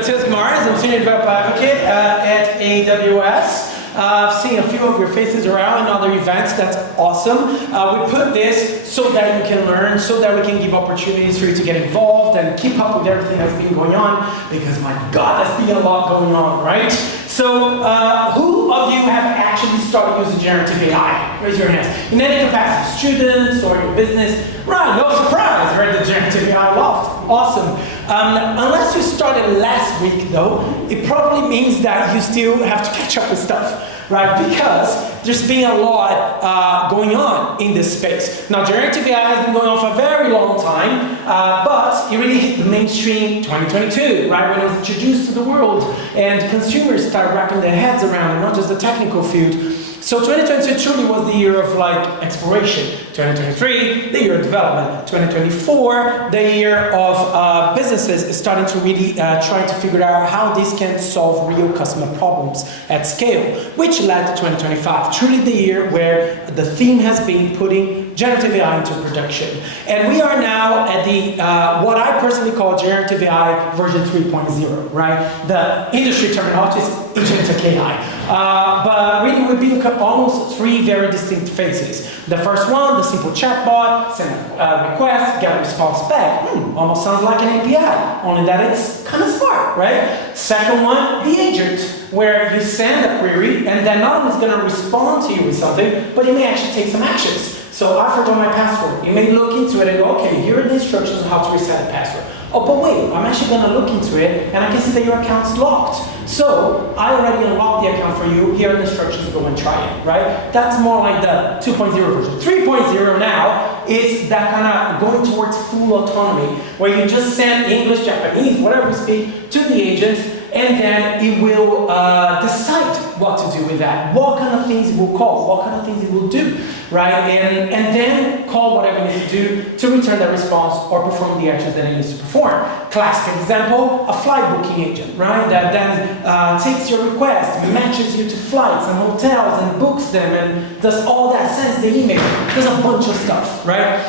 Matheus Guimaraes. I'm Senior Developer Advocate at AWS. I've seen a few of your faces around in other events. That's awesome. We put this so that you can learn, so that we can give opportunities for you to get involved and keep up with everything that's been going on, because my God, there's been a lot going on, right? So, who of you have actually started using generative AI? Raise your hands. In any capacity, students or your business? Right, no surprise, right? The generative AI loft. Awesome. Unless you started last week, though, it probably means that you still have to catch up with stuff, right? Because there's been a lot going on in this space. Now, generative AI has been going on for a very long time, but it really hit the mainstream 2022, right? When it was introduced to the world and consumers started wrapping their heads around it, not just the technical field. So 2022 truly was the year of exploration. 2023, the year of development. 2024, the year of businesses starting to really try to figure out how this can solve real customer problems at scale, which led to 2025. Truly the year where the theme has been putting generative AI into production. And we are now at the, what I personally call generative AI version 3.0, right? The industry terminology is agentic AI. But really we've been almost three very distinct phases. The first one, the simple chatbot, send a request, get a response back. Almost sounds like an API, only that it's kind of smart, right? Second one, the agent, where you send a query and then not only is going to respond to you with something, but it may actually take some actions. So I forgot my password. You may look into it and go, okay, here are the instructions on how to reset the password. Oh, but wait, I'm actually going to look into it, and I can see that your account's locked. So I already unlocked the account for you. Here are the instructions to go and try it, right? That's more like the 2.0 version. 3.0 now is that kind of going towards full autonomy, where you just send English, Japanese, whatever you speak, to the agent, and then it will decide what to do with that, what kind of things it will call, what kind of things it will do, right? And then call whatever it needs to do to return that response or perform the actions that it needs to perform. Classic example, a flight booking agent, right? That then takes your request, matches you to flights and hotels and books them and does all that, sends the email, does a bunch of stuff, right?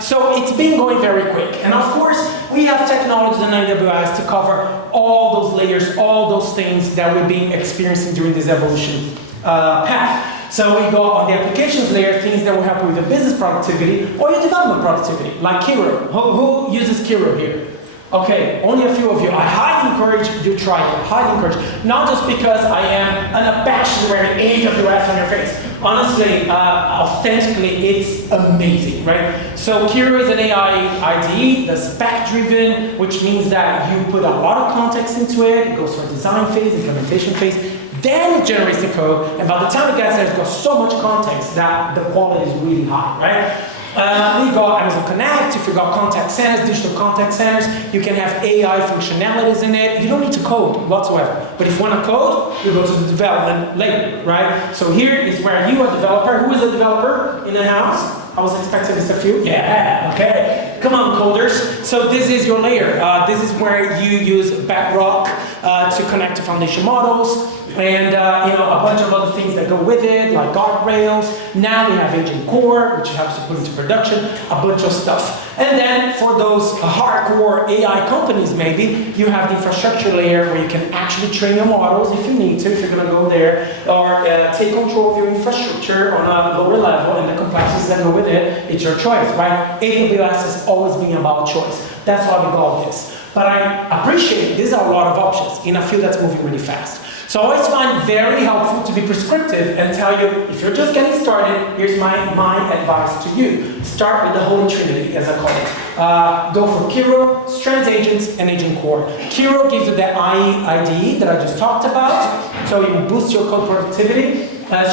So it's been going very quick. And of course, we have technologies in AWS to cover all those layers, all those things that we've been experiencing during this evolution path. So we go on the applications layer, things that will help you with the business productivity or your development productivity, like Kiro. Who uses Kiro here? Okay, only a few of you. I highly encourage you to try it. Highly encourage. Not just because I am unabashed wearing AWS on your face. Honestly, authentically, it's amazing, right? So Kiro is an AI IDE that's spec-driven, which means that you put a lot of context into it. It goes through a design phase, implementation phase, then it generates the code, and by the time it gets there, it's got so much context that the quality is really high, right? We got Amazon Connect. If you got contact centers, digital contact centers, you can have AI functionalities in it. You don't need to code whatsoever. But if you want to code, you go to the development layer, right? So here is where you are a developer. Who is a developer in the house? I was expecting just a few. Yeah, okay. Come on, coders. So this is your layer. This is where you use Bedrock to connect to foundation models. And a bunch of other things that go with it, like guardrails. Now we have Agent Core, which helps you put into production, a bunch of stuff. And then for those hardcore AI companies, maybe, you have the infrastructure layer where you can actually train your models if you need to, if you're going to go there, or take control of your infrastructure on a lower level and the complexities that go with it. It's your choice, right? AWS has always been about choice. That's why we got this. But I appreciate these are a lot of options in a field that's moving really fast. So I always find very helpful to be prescriptive and tell you, if you're just getting started, here's my advice to you. Start with the Holy Trinity, as I call it. Go for Kiro, Strands Agents, and Agent Core. Kiro gives you the IDE that I just talked about, so you boost your code productivity.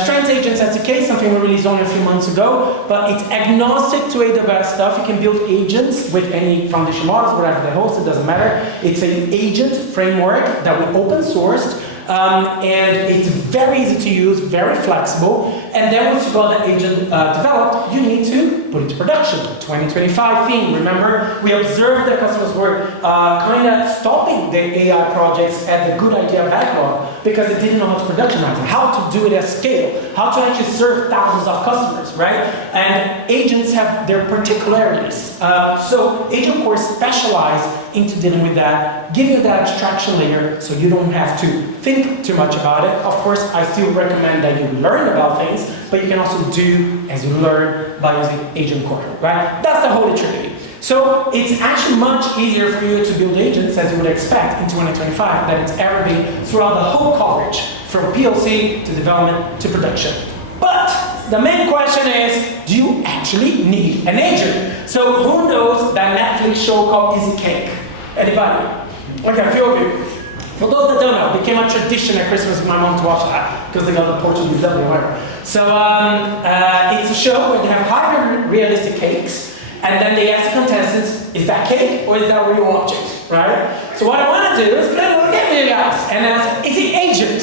Strands Agents SDK, something we released only a few months ago, but it's agnostic to AWS stuff. You can build agents with any foundation models, whatever they host, it doesn't matter. It's an agent framework that we open sourced. And it's very easy to use, very flexible. And then once you got the agent developed, you need to put it to production. 2025 theme, remember? We observed that customers were kind of stopping their AI projects at the good idea backlog because they didn't know how to productionize it, how to do it at scale, how to actually serve thousands of customers, right? And agents have their particularities. So Agent Core specialize into dealing with that, giving you that abstraction layer so you don't have to think too much about it. Of course, I still recommend that you learn about things, but you can also do as you learn by using Agent Core, right? That's the Holy Trinity. So it's actually much easier for you to build agents as you would expect in 2025 than it's ever been throughout the whole coverage, from POC to development to production. But the main question is, do you actually need an agent? So who knows that Netflix show called Easy Cake? Anybody? Okay, a few of you. For those that don't know, it became a tradition at Christmas for my mom to watch that because they got the Portuguese dub or whatever. So it's a show where they have hyper-realistic cakes, and then they ask the contestants, is that cake or is that real object, right? So what I want to do is play a little game with you guys and ask, is it agent?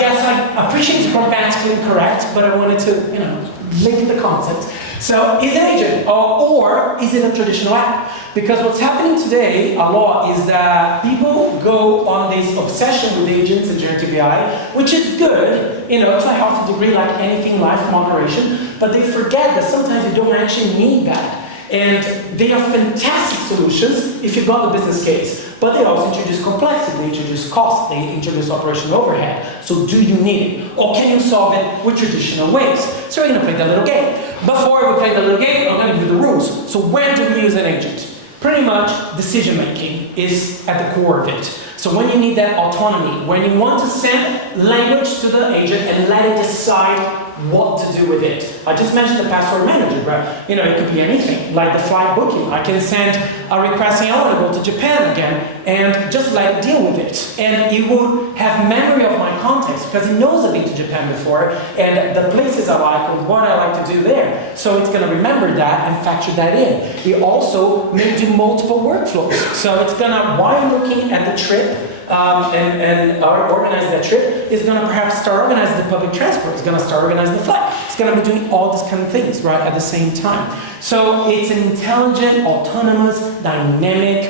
Yes, I appreciate it's grammatically incorrect, but I wanted to, link the concept. So is it agent or is it a traditional app? Because what's happening today a lot is that people go on this obsession with agents and generative AI, which is good, to a healthy degree, like anything in life, moderation, but they forget that sometimes you don't actually need that. And they are fantastic solutions if you've got the business case. But they also introduce complexity, they introduce cost, they introduce operational overhead. So do you need it? Or can you solve it with traditional ways? So we're going to play that little game. Before we play the little game, I'm going to give you the rules. So when do we use an agent? Pretty much decision making is at the core of it. So when you need that autonomy, when you want to send language to the agent and let it decide what to do with it. I just mentioned the password manager, but it could be anything, like the flight booking. I can send a request saying I want to go to Japan again, and just let it deal with it. And it will have memory of my context because it knows I've been to Japan before, and the places I like and what I like to do there. So it's going to remember that and factor that in. It also may do multiple workflows. So it's going to, while looking at the trip, and organize that trip, is going to perhaps start organizing the public transport, it's going to start organizing the flight, it's going to be doing all these kind of things, right, at the same time. So it's an intelligent, autonomous, dynamic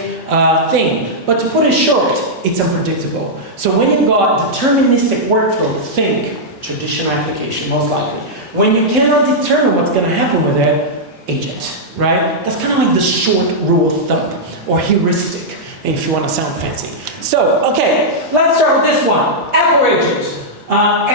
thing. But to put it short, it's unpredictable. So when you've got deterministic workflow, think traditional application, most likely. When you cannot determine what's going to happen with it, agent, right? That's kind of like the short rule of thumb, or heuristic, if you want to sound fancy. So, okay, let's start with this one. Apple agent,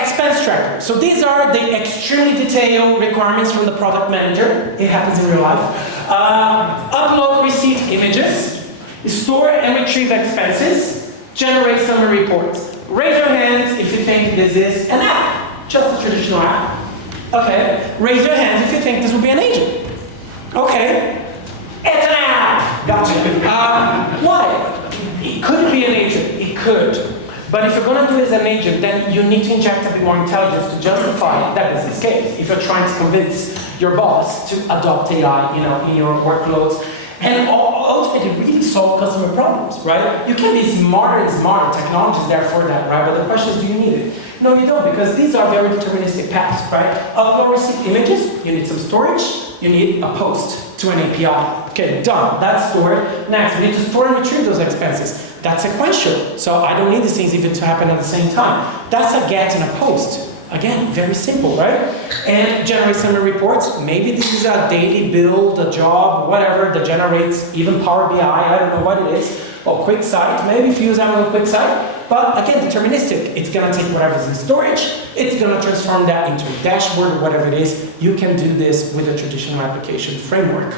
expense tracker. So these are the extremely detailed requirements from the product manager. It happens in real life. Upload receipt images, store and retrieve expenses, generate summary reports. Raise your hands if you think this is an app, just a traditional app. Okay, raise your hands if you think this will be an agent. Okay, it's an app. Gotcha. Why? It could be an agent, it could. But if you're going to do it as an agent, then you need to inject a bit more intelligence to justify that business case. If you're trying to convince your boss to adopt AI, in your workloads, and ultimately really solve customer problems, right? You can be smarter and smarter. Technology is there for that, right? But the question is, do you need it? No, you don't, because these are very deterministic paths, right? Upload receipt images, you need some storage, you need a post to an API. Okay, done. That's stored. Next, we need to store and retrieve those expenses. That's sequential. So I don't need these things even to happen at the same time. That's a get and a post. Again, very simple, right? And generate summary reports. Maybe this is a daily build, a job, whatever that generates even Power BI. I don't know what it is. Or QuickSight. Maybe if you use Amazon QuickSight. But again, deterministic. It's going to take whatever's in storage. It's going to transform that into a dashboard or whatever it is. You can do this with a traditional application framework.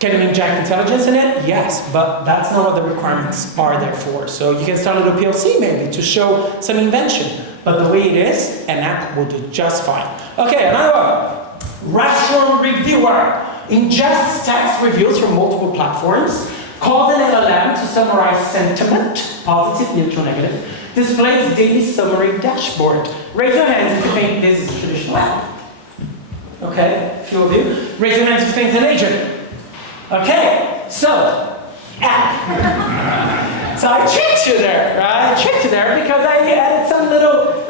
Can you inject intelligence in it? Yes, but that's not what the requirements are there for. So you can start a little POC maybe to show some invention. But the way it is, an app will do just fine. Okay, another one. Restaurant reviewer. Ingests text reviews from multiple platforms. Calls an LLM to summarize sentiment, positive, neutral, negative. Displays daily summary dashboard. Raise your hands if you think this is a traditional app. Okay, a few of you. Raise your hands if you think it's an agent. Okay, so, app. So I tricked you there, right? I tricked you there because I added some little,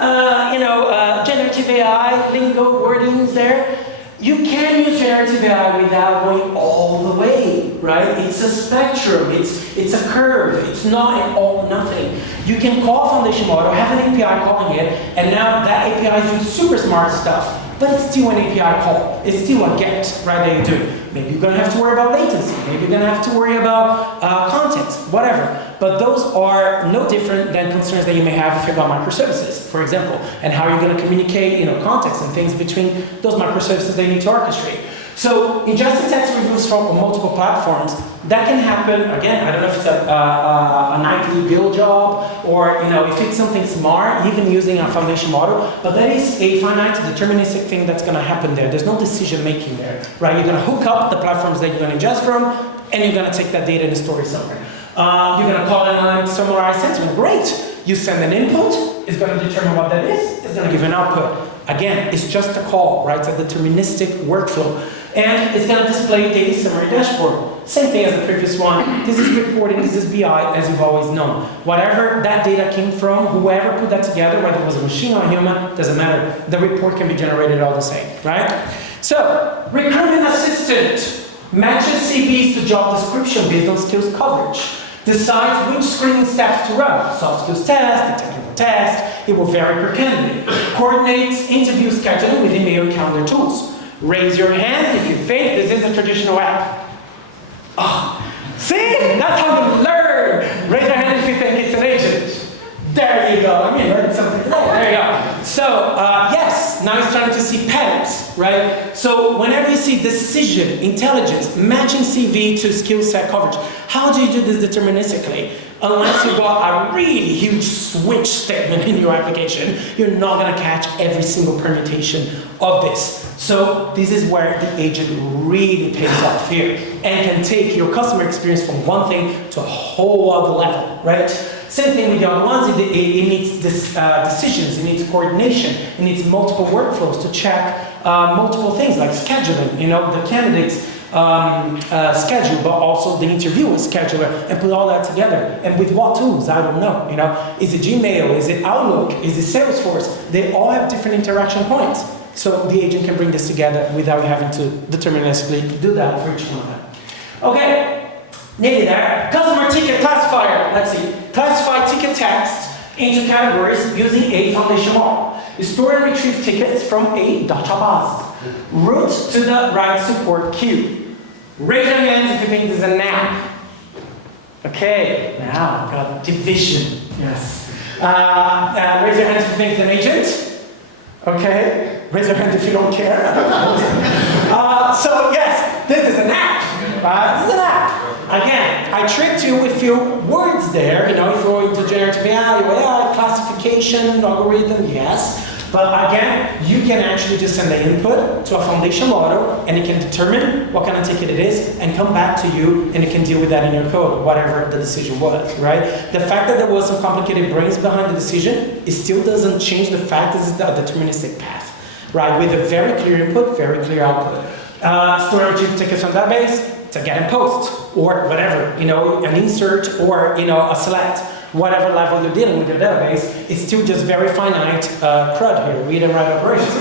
generative AI lingo wordings there. You can use generative AI without going all the way, right? It's a spectrum, it's a curve, it's not an all or nothing. You can call a foundation model, have an API calling it, and now that API is doing super smart stuff, but it's still an API call. It's still a get, right, that you're doing. Maybe you're gonna have to worry about latency, maybe you're gonna have to worry about context, whatever. But those are no different than concerns that you may have if you've got microservices, for example, and how you're going to communicate, context and things between those microservices they need to orchestrate. So ingesting text reviews from multiple platforms, that can happen, again, I don't know if it's a nightly build job or if it's something smart, even using a foundation model, but that is a finite deterministic thing that's going to happen there. There's no decision making there, right? You're going to hook up the platforms that you're going to ingest from, and you're going to take that data and store it somewhere. You're going to call it a summarized sentiment. Great. You send an input, it's going to determine what that is, it's going to give an output. Again, it's just a call, right? It's a deterministic workflow. And it's going to display data summary dashboard. Same thing as the previous one. This is reporting, this is BI, as you've always known. Whatever that data came from, whoever put that together, whether it was a machine or a human, doesn't matter. The report can be generated all the same, right? So, recruitment assistant matches CVs to job description based on skills coverage. Decides which screening steps to run. Soft skills test, the technical test, it will vary per candidate. Coordinates interview scheduling with email and calendar tools. Raise your hand if you think this is a traditional app. See? That's how you learn. Raise your hand if you think it's an agent. There you go. I mean, learn something. There you go. So, yes, now it's trying to see patterns, right? So, whenever you see decision, intelligence, matching CV to skill set coverage, how do you do this deterministically? Unless you've got a really huge switch statement in your application, you're not going to catch every single permutation of this. So this is where the agent really pays off here and can take your customer experience from one thing to a whole other level, right? Same thing with the other ones, it needs decisions, it needs coordination, it needs multiple workflows to check multiple things like scheduling, the candidate's schedule, but also the interviewer's scheduler, and put all that together. And with what tools? I don't know. Is it Gmail? Is it Outlook? Is it Salesforce? They all have different interaction points. So the agent can bring this together without having to deterministically do that for each one of them. Okay, nearly there. Customer ticket classifier. Let's see. Classify ticket text into categories using a foundation model. You store and retrieve tickets from a database. Route to the right support queue. Raise your hands if you think this is an app. Okay, now got division. Yes. Raise your hands if you think it's an agent. Okay. Raise your hand if you don't care. So yes, this is an app. This is an app. Again, I tricked you with a few words there. If you're going to generative AI, classification, algorithm, yes. But again, you can actually just send the input to a foundation model, and it can determine what kind of ticket it is, and come back to you, and it can deal with that in your code, whatever the decision was, right? The fact that there was some complicated brains behind the decision, it still doesn't change the fact that it's a deterministic path, right? With a very clear input, very clear output. Store and retrieve tickets from database to get and post, or whatever, an insert or a select. Whatever level you're dealing with your database, it's still just very finite CRUD here, read and write operations.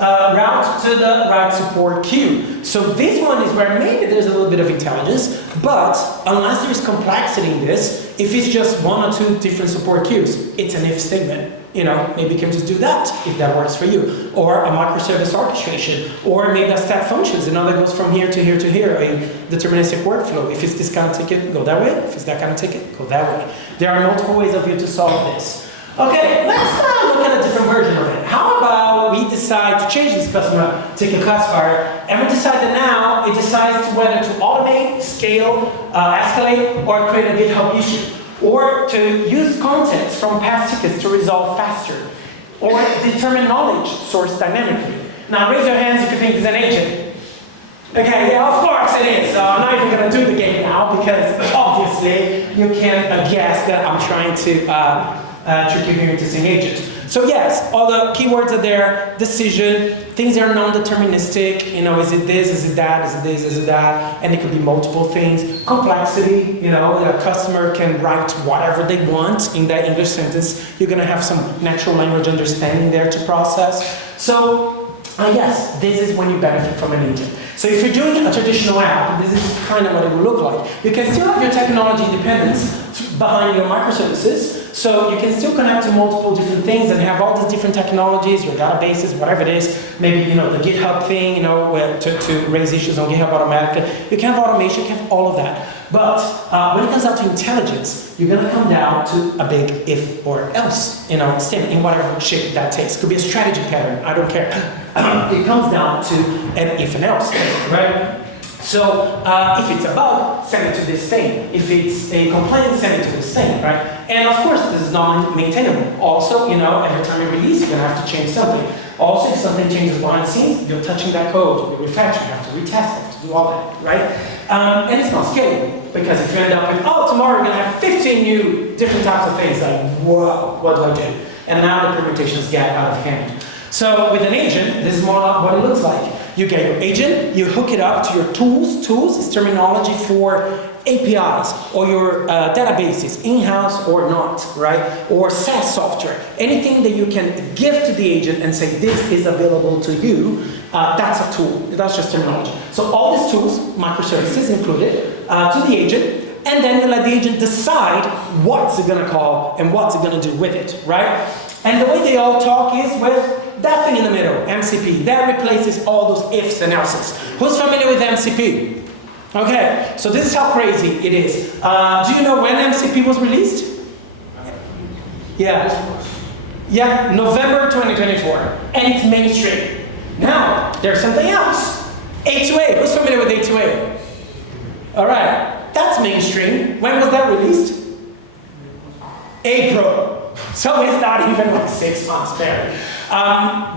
Route to the right support queue. So this one is where maybe there's a little bit of intelligence, but unless there's complexity in this, if it's just one or two different support queues, it's an if statement. Maybe you can just do that if that works for you. Or a microservice orchestration, or maybe a step functions, that goes from here to here to here, a deterministic workflow. If it's this kind of ticket, go that way. If it's that kind of ticket, go that way. There are multiple ways of you to solve this. Okay, let's look at a different version of it. How about we decide to change this customer ticket classifier, and we decide that now it decides whether to automate, scale, escalate, or create a GitHub issue, or to use context from past tickets to resolve faster, or determine knowledge source dynamically. Now raise your hands if you think it's an agent. Okay, yeah, of course it is. I'm not even going to do the game now because obviously you can guess that I'm trying to trick you into saying agent. So yes, all the keywords are there, decision, things are non-deterministic, is it this, is it that, is it this, is it that, and it could be multiple things. Complexity, the customer can write whatever they want in that English sentence. You're gonna have some natural language understanding there to process. So Yes, this is when you benefit from an agent. So if you're doing a traditional app, this is kind of what it will look like. You can still have your technology independence behind your microservices, so you can still connect to multiple different things and have all these different technologies, your databases, whatever it is. Maybe the GitHub thing, where to raise issues on GitHub automatically. You can have automation, you can have all of that. But when it comes down to intelligence, you're going to come down to a big if or else, statement in whatever shape that takes. Could be a strategy pattern, I don't care. It comes down to an if and else, right? So if it's a bug, send it to this thing. If it's a complaint, send it to this thing, right? And of course, this is not maintainable. Also, every time you release, you're going to have to change something. Also, if something changes behind the scenes, you're touching that code, you're refactoring, you have to retest, you have to do all that, right? And it's not scalable, because if you end up with, tomorrow we're going to have 15 new different types of things, like, whoa, what do I do? And now the permutations get out of hand. So with an agent, this is more like what it looks like. You get your agent, you hook it up to your tools. Tools is terminology for APIs or your databases, in-house or not, right? Or SaaS software. Anything that you can give to the agent and say, this is available to you, that's a tool. That's just terminology. So all these tools, microservices included, to the agent, and then you let the agent decide what's it going to call and what's it going to do with it, right? And the way they all talk is with that thing in the middle, MCP. That replaces all those ifs and elses. Who's familiar with MCP? Okay, so this is how crazy it is. Do you know when MCP was released? Yeah, November 2024. And it's mainstream. Now, there's something else. A2A, who's familiar with A2A? All right, that's mainstream. When was that released? April. So it's not even like 6 months there.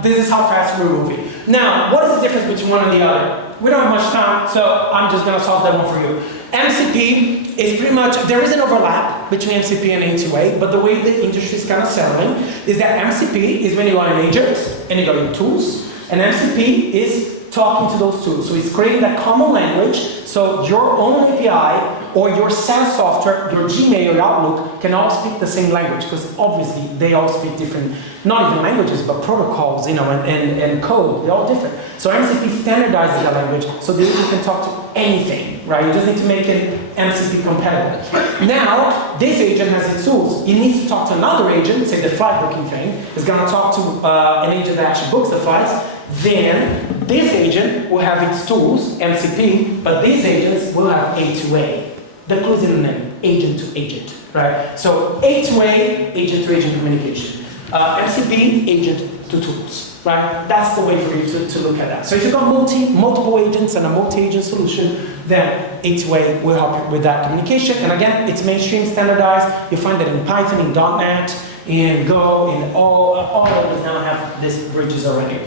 This is how fast we're moving. Now, what is the difference between one and the other? We don't have much time, so I'm just going to solve that one for you. MCP is pretty much, there is an overlap between MCP and A2A, but the way the industry is kind of settling is that MCP is when you got an agent and you got your tools, and MCP is talking to those tools. So it's creating that common language, so your own API or your SaaS software, your Gmail or your Outlook can all speak the same language, because obviously they all speak different, not even languages, but protocols, and code, they're all different. So MCP standardizes that language so that you can talk to anything, right? You just need to make it MCP compatible. Now, this agent has its tools. It needs to talk to another agent, say the flight booking thing, is gonna talk to an agent that actually books the flights. Then, this agent will have its tools, MCP, but these agents will have A2A. That includes in the name, agent to agent, right? So A2A, agent to agent communication. MCP, agent to tools, right? That's the way for you to look at that. So if you've got multiple agents and a multi-agent solution, then A2A will help you with that communication. And again, it's mainstream standardized. You find that in Python, in .NET, in Go, in all of them now have these bridges already.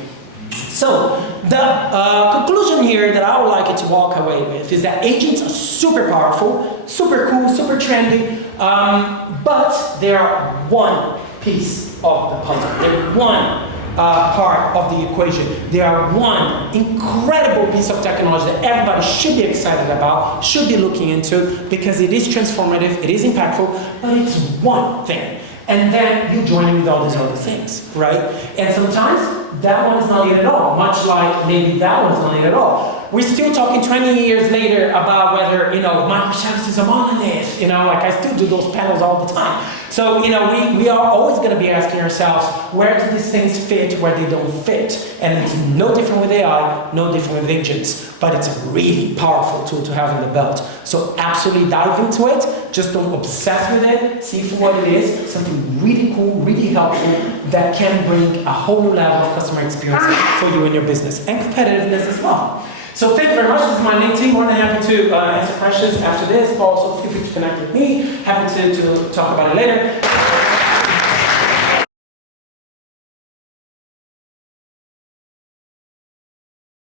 So, the conclusion here that I would like you to walk away with is that agents are super powerful, super cool, super trendy, but they are one piece of the puzzle. They're one part of the equation. They are one incredible piece of technology that everybody should be excited about, should be looking into, because it is transformative, it is impactful, but it's one thing. And then you join in with all these other things, right? And sometimes that one is not it at all, much like maybe that one's not it at all. We're still talking 20 years later about whether, microservices are monolith, like I still do those panels all the time. So, we are always going to be asking ourselves, where do these things fit, where they don't fit? And it's no different with AI, no different with agents, but it's a really powerful tool to have in the belt. So absolutely dive into it, just don't obsess with it, see for what it is, something really cool, really helpful, that can bring a whole new level of customer experience for you and your business, and competitiveness as well. So thank you very much. This is my main team. More than happy to answer questions after this. Also, feel free to connect with me. Happy to talk about it later.